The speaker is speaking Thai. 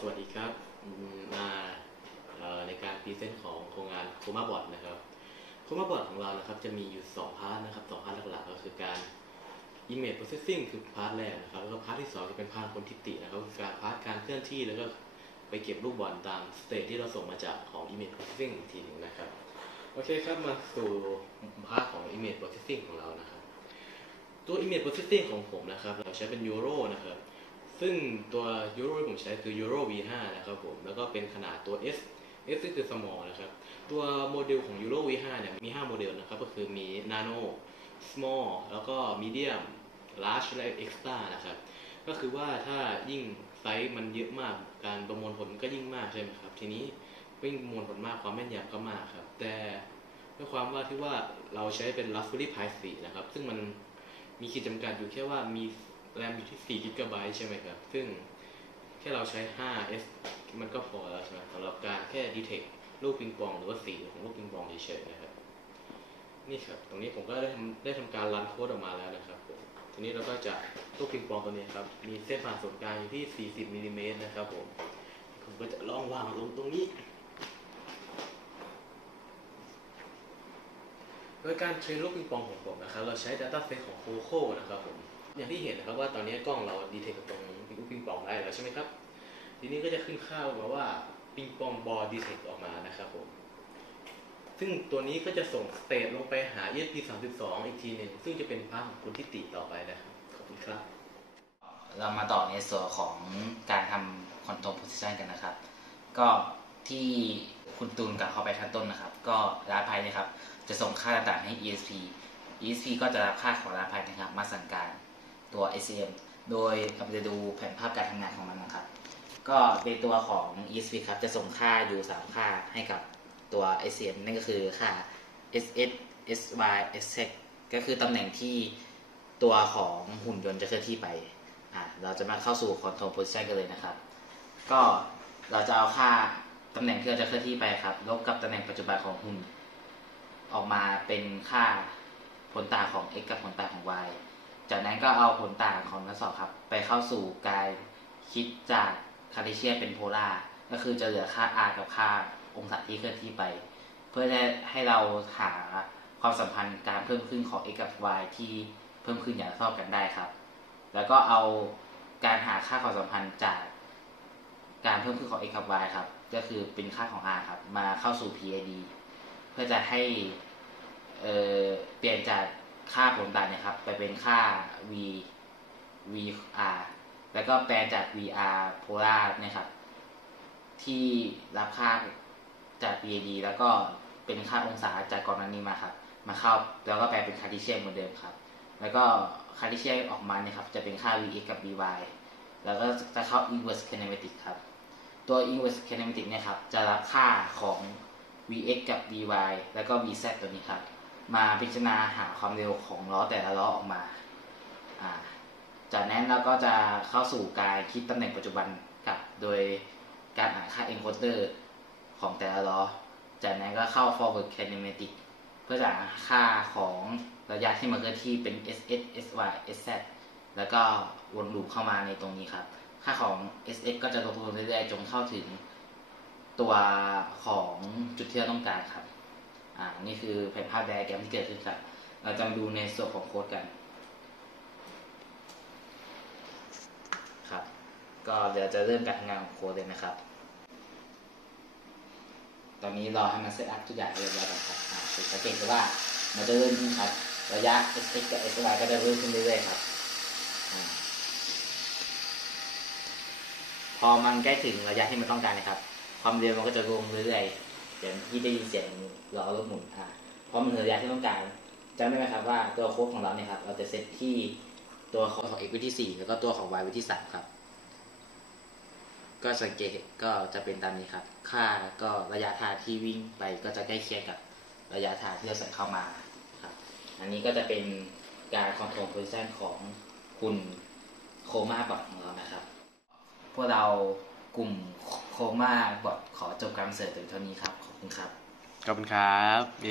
สวัสดีครับมาในการพรีเซนต์ของโครงงานโคมาบอ t นะครับโคมาบอ t ของเรานะครับจะมีอยู่ 2 พาร์ทนะครับสองพาร์ทหลักๆ ก็คือการ Image Processing คือพาร์ทแรกนะครับแล้วก็พาร์ทที่ 2 จะเป็นพาร์ทคนทิฏฐินะครับคือการพาร์ทการเคลื่อนที่แล้วก็ไปเก็บลูกบอลตามสเตทที่เราส่งมาจากของ Image Processing อีกทีหนึ่งนะครับโอเคครับมาสู่พาร์ทของ Image Processing ของเรานะครับตัว Image Processing ของผมนะครับ เราใช้เป็น Euro นะครับ ซึ่งตัว Euro ที่ผมใช้คือ Euro V5 นะครับผม แล้วก็เป็นขนาดตัว S S คือ small นะครับ ตัวโมเดลของ Euro V5 เนี่ยมี 5 โมเดลนะครับ ก็คือมี Nano Small แล้วก็ Medium Large และ Extra นะครับ ก็คือว่าถ้ายิ่งไซส์มันเยอะมาก การประมวลผลมันก็ยิ่งมากใช่ไหมครับ ทีนี้ยิ่งประมวลผลมากความแม่นยำก็มากครับ แต่ด้วยความว่าที่ว่าเราใช้เป็น Raspberry Pi 4 นะครับ ซึ่งมันมีขีดจำกัดอยู่แค่ว่ามี แรมอยู่ที่4 g b ใช่ไหมครับ ซึ่งแค่เราใช้ 5s มันก็พอแล้วใช่ไหมสำหรับการแค่ detect ลูกปิงปองหรือว่าสีของลูกปิงปองเฉยๆนะครับ นี่ครับ ตรงนี้ผมก็ได้ทำได้ทำการรันโค้ดออกมาแล้วนะครับผมทีนี้เราก็จะลูกปิงปองตัวนี้ครับ มีเส้นผ่านศูนย์กลางอยู่ที่ 40มิลลิเมตรนะครับผม ผมก็จะลองวางลงตรงนี้ โดยการเทรนลูกปิงปองของผมนะครับ เราใช้ Data Set ของ Coco นะครับผม อย่างที่เห็นนะครับว่าตอนนี้กล้องเราดีเทคตรงลูกปิงปองได้แล้วใช่ไหมครับ ทีนี้ก็จะขึ้นค่าวมาว่าปิงปองบอลดีเทคออกมานะครับผมซึ่งตัวนี้ก็จะส่งสเตทลงไปหา ESP32 อีกทีหนึ่งซึ่งจะเป็นพาร์ทของคุณทิติต่อไปนะครับขอบคุณครับ เรามาต่อในส่วนของการทำคอนโทรลโพซิชันกันนะครับ ก็ที่คุณตูนกล่าวเข้าไปขั้นต้นนะครับ ก็ร้าภายนะครับ จะส่งค่าต่างๆให้ ESP ESP ก็จะรับค่าของร้าภายนะครับ มาสั่งการ ตัว ICM โดยเราจะดูแผนภาพการทำงานของมันนะครับ ก็ในตัวของ ESP ครับจะส่งค่าอยู่3ค่าให้กับตัว ICM นั่นก็คือค่า SS SY SX ก็คือตำแหน่งที่ตัวของหุ่นยนต์จะเคลื่อนที่ไปอะเราจะมาเข้าสู่ control position กันเลยนะครับ ก็เราจะเอาค่าตำแหน่งที่เราจะเคลื่อนที่ไปครับ ลบกับตำแหน่งปัจจุบันของหุ่น ออกมาเป็นค่าผลต่างของ x กับผลต่างของ y จากนั้นก็เอาผลต่างของทั้งสองครับ ไปเข้าสู่การคิดจากคาร์เทเชียเป็นโพลาก็คือจะเหลือค่า r กับค่าองศาที่เคลื่อนที่ไป เพื่อให้เราหาความสัมพันธ์การเพิ่มขึ้นของ x กับ y ที่เพิ่มขึ้นอย่างเท่ากันได้ครับ แล้วก็เอาการหาค่าความสัมพันธ์จากการเพิ่มขึ้นของ x กับ y ครับ ก็คือเป็นค่าของ r ครับ มาเข้าสู่ PID เพื่อจะให้เเปลี่ยนจาก ค่าผลต่างเนะครับ ไปเป็นค่า v vr แล้วก็แปลจาก vr polar นะครับ ที่รับค่าจาก PID แล้วก็เป็นค่าองศาจากก่อนหน้านี้มาครับ มาเข้าแล้วก็แปลเป็นคาร์ติเชียนเหมือนเดิมครับ แล้วก็คาร์ติเชียนออกมาเนี่ยครับ จะเป็นค่า vx กับ vy แล้วก็จะเข้า inverse kinematic ครับ ตัว inverse kinematic เนี่ยครับ จะรับค่าของ vx กับ vy แล้วก็ vz ตัวนี้ครับ มาพิจารณาหาความเร็วของล้อแต่ละล้อออกมา จากนั้นเราก็จะเข้าสู่การคิดตำแหน่งปัจจุบันกับโดยการหาค่า encoder ของแต่ละล้อ จากนั้นก็เข้า forward kinematic เพื่อจะหาค่าของระยะที่มันเคลื่อนที่เป็น s s s y s z แล้วก็วนลูปเข้ามาในตรงนี้ครับ ค่าของ s x ก็จะลดลงเรื่อยๆจนเข้าถึงตัวของจุดที่เราต้องการครับ อ่านี่คือแผนภาพไดอะแกรมที่เกิดขึ้นครับเราจะมาดูในส่วนของโค้ดกัน ครับ ก็เดี๋ยวจะเริ่มการทำงานของโค้ดเลยนะครับ ตอนนี้รอให้มันเซตอัพทุกอย่างเรียบร้อยก่อนครับอ่าจะสังเกตว่ามันจะเริ่มขึ้นครับ ระยะ s x กับ s y ก็จะเริ่มขึ้นเรื่อยๆครับอพอมันใกล้ถึงระยะที่มันต้องการนะครับ ความเร็วมันก็จะลงเรื่อยๆ อย่างที่ได้ยินเสียงล้อรถหมุนอ่าพอมันถึงระยะที่ต้องการจำได้ไหมครับว่าตัวโค้ดของเราเนี่ยครับเราจะเซตที่ตัวของ x ไว้ที่ 4 แล้วก็ตัวของ y ไว้ที่ 3 ครับ ก็สังเกตก็จะเป็นตามนี้ครับ ค่าก็ระยะทางที่วิ่งไปก็จะใกล้เคียงกับระยะทางที่เราใส่เข้ามาครับ อันนี้ก็จะเป็นการคอนโทรลโพซิชันของคุณโคม่าบอทของเรานะครับ พวกเรากลุ่ม โคมาบอดขอจบการเสิร์ฟแต่เท่านี้ครับ ขอบคุณครับ ขอบคุณครับเอ